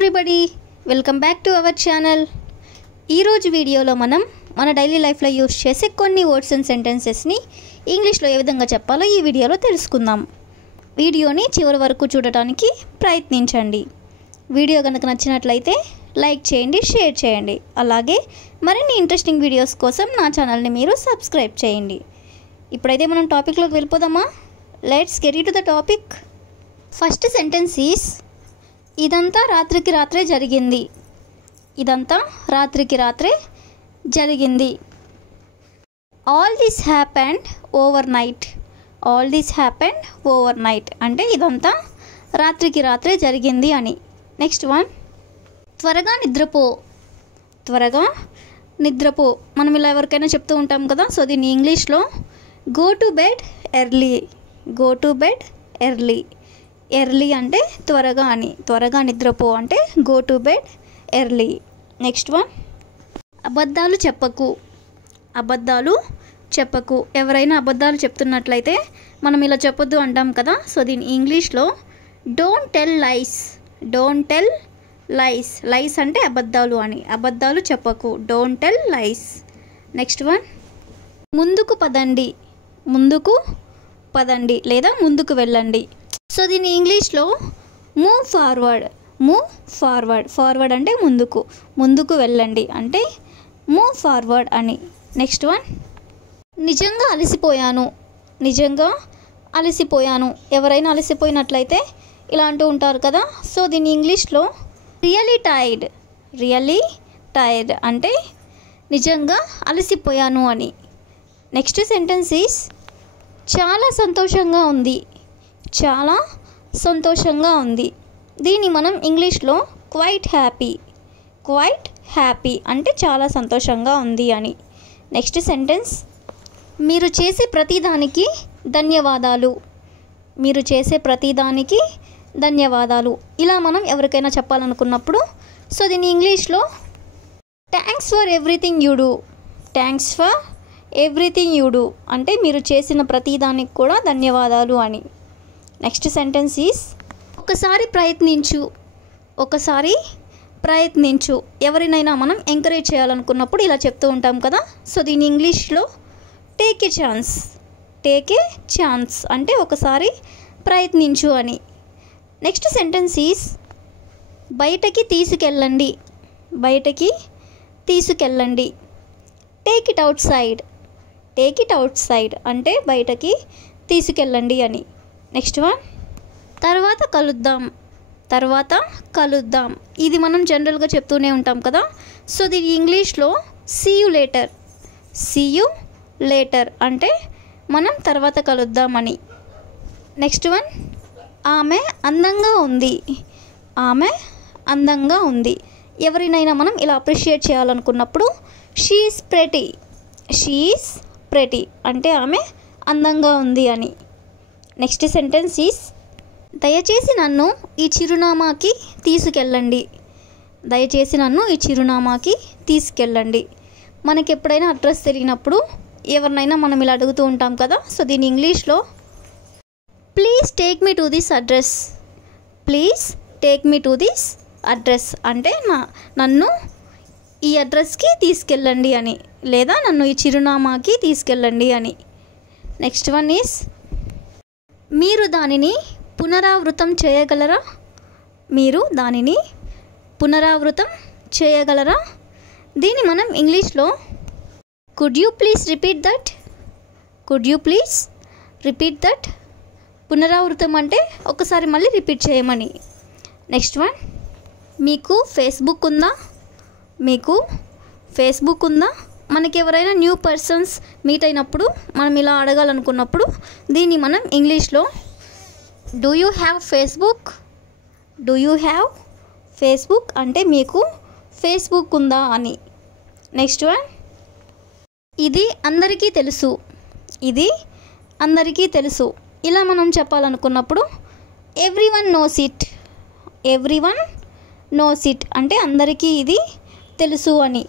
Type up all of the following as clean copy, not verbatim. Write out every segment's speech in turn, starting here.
Everybody, welcome back to our channel. ఈరోజు వీడియోలో మనం మన డైలీ లైఫ్లో యూస్ చేసే కొన్ని వర్డ్స్ అండ్ సెంటెన్సెస్ని ఇంగ్లీష్లో ఏ విధంగా చెప్పాలో ఈ వీడియోలో తెలుసుకుందాం. వీడియోని చివరి వరకు చూడటానికి ప్రయత్నించండి. వీడియో కనుక నచ్చినట్లయితే లైక్ చేయండి, షేర్ చేయండి. అలాగే మరిన్ని ఇంట్రెస్టింగ్ వీడియోస్ కోసం నా ఛానల్ని మీరు సబ్స్క్రైబ్ చేయండి. ఇప్పుడైతే మనం టాపిక్లోకి వెళ్ళిపోదామా? Let's get to the topic. First sentence is ఇదంతా రాత్రికి రాత్రే జరిగింది. ఇదంతా రాత్రికి రాత్రే జరిగింది. All this happened over night. All this happened over night అంటే ఇదంతా రాత్రికి రాత్రే జరిగింది అని. నెక్స్ట్ వన్, త్వరగా నిద్రపో. త్వరగా నిద్రపో మనం ఇలా ఎవరికైనా చెప్తూ ఉంటాం కదా. సో దీన్ని ఇంగ్లీష్లో go to bed early. Go to bed early. Early అంటే త్వరగా అని. త్వరగా నిద్రపో అంటే go to bed early. Next one, అబద్ధాలు చెప్పకు. అబద్ధాలు చెప్పకు. ఎవరైనా అబద్ధాలు చెప్తున్నట్లయితే మనం ఇలా చెప్పొద్దు అంటాం కదా. సో దీని ఇంగ్లీష్లో don't tell lies. Don't tell lies. Lies అంటే అబద్ధాలు అని. అబద్ధాలు చెప్పకు. Don't tell lies. Next one, ముందుకు పదండి. ముందుకు పదండి లేదా ముందుకు వెళ్ళండి. సో దీని ఇంగ్లీష్లో move forward. Move forward. Forward అంటే ముందుకు. ముందుకు వెళ్ళండి అంటే మూవ్ ఫార్వర్డ్ అని. నెక్స్ట్ వన్, నిజంగా అలసిపోయాను. నిజంగా అలసిపోయాను. ఎవరైనా అలసిపోయినట్లయితే ఇలా అంటూ ఉంటారు కదా. సో దీని ఇంగ్లీష్లో రియలీ టైర్డ్. రియలీ టైర్డ్ అంటే నిజంగా అలసిపోయాను అని. నెక్స్ట్ సెంటెన్స్ ఈస్ చాలా సంతోషంగా ఉంది. చాలా సంతోషంగా ఉంది. దీన్ని మనం ఇంగ్లీష్లో క్వైట్ హ్యాపీ. క్వైట్ హ్యాపీ అంటే చాలా సంతోషంగా ఉంది అని. నెక్స్ట్ సెంటెన్స్, మీరు చేసే ప్రతిదానికి ధన్యవాదాలు. మీరు చేసే ప్రతిదానికి ధన్యవాదాలు. ఇలా మనం ఎవరికైనా చెప్పాలనుకున్నప్పుడు సో దీన్ని ఇంగ్లీష్లో thanks for everything you do. Thanks for everything you do అంటే మీరు చేసిన ప్రతిదానికి కూడా ధన్యవాదాలు అని. నెక్స్ట్ సెంటెన్స్ ఈస్ ఒకసారి ప్రయత్నించు. ఒకసారి ప్రయత్నించు. ఎవరినైనా మనం ఎంకరేజ్ చేయాలనుకున్నప్పుడు ఇలా చెప్తూ ఉంటాం కదా. సో దీని ఇంగ్లీష్లో take a chance. Take a chance అంటే ఒకసారి ప్రయత్నించు అని. నెక్స్ట్ సెంటెన్స్ ఈస్ బయటకి తీసుకెళ్ళండి. బయటకి తీసుకెళ్ళండి. Take it out side. Take it out side అంటే బయటకి తీసుకెళ్ళండి అని. నెక్స్ట్ వన్, తర్వాత కలుద్దాం. తర్వాత కలుద్దాం. ఇది మనం జనరల్గా చెప్తూనే ఉంటాం కదా. సో దీని ఇంగ్లీష్లో see you later. See you later అంటే మనం తర్వాత కలుద్దామని. నెక్స్ట్ వన్, ఆమె అందంగా ఉంది. ఆమె అందంగా ఉంది. ఎవరినైనా మనం ఇలా అప్రిషియేట్ చేయాలనుకున్నప్పుడు she is pretty. She is pretty అంటే ఆమె అందంగా ఉంది అని. నెక్స్ట్ సెంటెన్స్ ఈస్ దయచేసి నన్ను ఈ చిరునామాకి తీసుకెళ్ళండి. దయచేసి నన్ను ఈ చిరునామాకి తీసుకెళ్ళండి. మనకి ఎప్పుడైనా అడ్రస్ తెలియనప్పుడు ఎవరినైనా మనం ఇలా అడుగుతూ ఉంటాం కదా. సో దీని ఇంగ్లీష్లో please take me to this address. Please take me to this address అంటే నన్ను ఈ అడ్రస్కి తీసుకెళ్ళండి అని లేదా నన్ను ఈ చిరునామాకి తీసుకెళ్ళండి అని. నెక్స్ట్ వన్ ఈస్ మీరు దానిని పునరావృతం చేయగలరా. మీరు దానిని పునరావృతం చేయగలరా. దీన్ని మనం ఇంగ్లీష్లో could you please repeat that. Could you please repeat that. పునరావృతం అంటే ఒకసారి మళ్ళీ రిపీట్ చేయమని. నెక్స్ట్ వన్, మీకు ఫేస్బుక్ ఉందా. మీకు ఫేస్బుక్ ఉందా. మనకి ఎవరైనా న్యూ పర్సన్స్ మీట్ అయినప్పుడు మనం ఇలా అడగాలనుకున్నప్పుడు దీన్ని మనం ఇంగ్లీష్లో do you have Facebook. Do you have Facebook అంటే మీకు ఫేస్బుక్ ఉందా అని. నెక్స్ట్ వన్, ఇది అందరికీ తెలుసు. ఇది అందరికీ తెలుసు. ఇలా మనం చెప్పాలనుకున్నప్పుడు everyone knows it. Everyone knows it అంటే అందరికీ ఇది తెలుసు అని.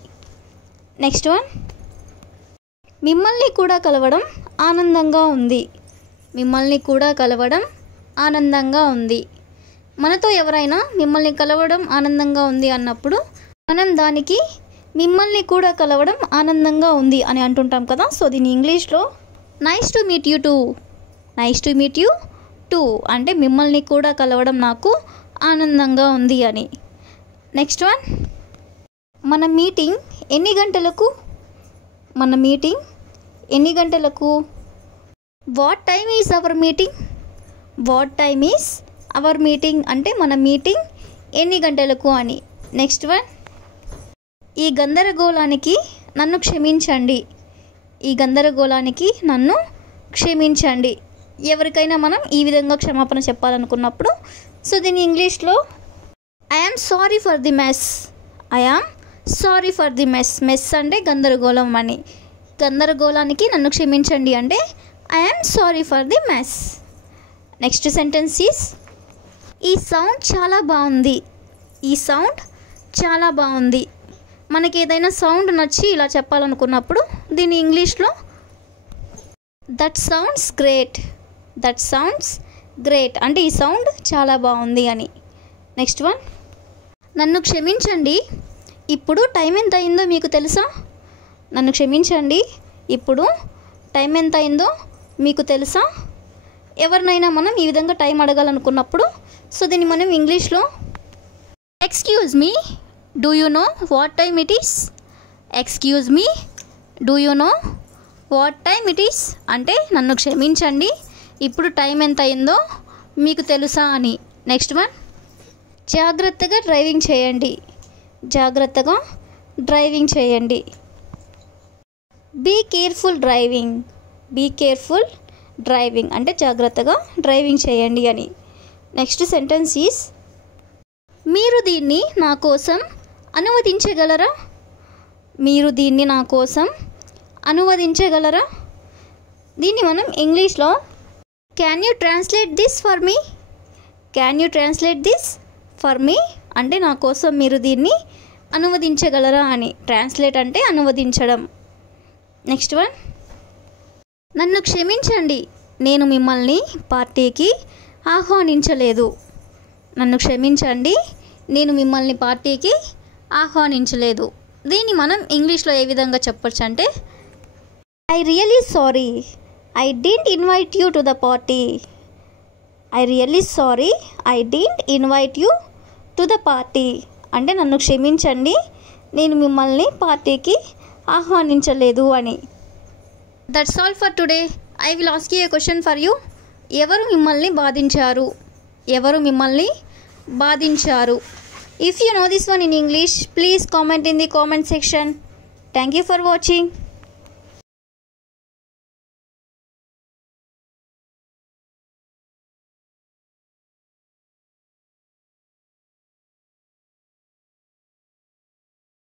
నెక్స్ట్ వన్, మిమ్మల్ని కూడా కలవడం ఆనందంగా ఉంది. మిమ్మల్ని కూడా కలవడం ఆనందంగా ఉంది. మనతో ఎవరైనా మిమ్మల్ని కలవడం ఆనందంగా ఉంది అన్నప్పుడు మనం దానికి మిమ్మల్ని కూడా కలవడం ఆనందంగా ఉంది అని అంటుంటాం కదా. సో దీని ఇంగ్లీష్లో nice to meet you two, nice to meet you two అంటే మిమ్మల్ని కూడా కలవడం నాకు ఆనందంగా ఉంది అని. నెక్స్ట్ వన్, మన మీటింగ్ ఎన్ని గంటలకు, మన మీటింగ్ ఎన్ని గంటలకు. What time is our meeting, what time is our meeting అంటే మన మీటింగ్ ఎన్ని గంటలకు అని. నెక్స్ట్ వన్, ఈ గందరగోళానికి నన్ను క్షమించండి, ఈ గందరగోళానికి నన్ను క్షమించండి. ఎవరికైనా మనం ఈ విధంగా క్షమాపణ చెప్పాలనుకున్నప్పుడు సో దీని ఇంగ్లీష్లో I am sorry for the mess, I am sorry for the mess, mess అంటే గందరగోళం అని. గందరగోళానికి నన్ను క్షమించండి అంటే I am sorry for the mess. Next sentence is ఈ సౌండ్ చాలా బాగుంది, ఈ సౌండ్ చాలా బాగుంది. మనకి ఏదైనా సౌండ్ నచ్చి ఇలా చెప్పాలనుకున్నప్పుడు దీని ఇంగ్లీష్లో that sounds great, that sounds great అంటే ఈ సౌండ్ చాలా బాగుంది అని. నెక్స్ట్ వన్, నన్ను క్షమించండి ఇప్పుడు టైం ఎంత అయిందో మీకు తెలుసా, నన్ను క్షమించండి ఇప్పుడు టైం ఎంత అయిందో మీకు తెలుసా. ఎవరినైనా మనం ఈ విధంగా టైం అడగాలనుకున్నప్పుడు సో దీన్ని మనం ఇంగ్లీష్లో excuse me do you know what time it is, excuse me do you know what time it is అంటే నన్ను క్షమించండి ఇప్పుడు టైం ఎంత అయిందో మీకు తెలుసా అని. నెక్స్ట్ వన్, జాగ్రత్తగా డ్రైవింగ్ చేయండి, జాగ్రత్తగా డ్రైవింగ్ చేయండి. Be careful driving, be careful driving అంటే జాగ్రత్తగా డ్రైవింగ్ చేయండి అని. నెక్స్ట్ సెంటెన్స్ ఈస్ మీరు దీన్ని నా కోసం అనువదించగలరా, మీరు దీన్ని నా కోసం అనువదించగలరా. దీన్ని మనం ఇంగ్లీష్లో can you translate this for me, can you translate this for me అంటే నా కోసం మీరు దీన్ని అనువదించగలరా అని. ట్రాన్స్లేట్ అంటే అనువదించడం. నెక్స్ట్ వన్, నన్ను క్షమించండి నేను మిమ్మల్ని పార్టీకి ఆహ్వానించలేదు, నన్ను క్షమించండి నేను మిమ్మల్ని పార్టీకి ఆహ్వానించలేదు. దీన్ని మనం ఇంగ్లీష్లో ఏ విధంగా చెప్పొచ్చు అంటే I really sorry I didn't invite you to the party, I really sorry I didn't invite you to the party అంటే నన్ను క్షమించండి నేను మిమ్మల్ని పార్టీకి ఆహ్వానించలేదు అని. That's all for today. I will ask you a question for you. ఎవరు మిమ్మల్ని బాధించారు, ఎవరు మిమ్మల్ని బాధించారు. If you know this one in English please comment in the comment section. Thank you for watching.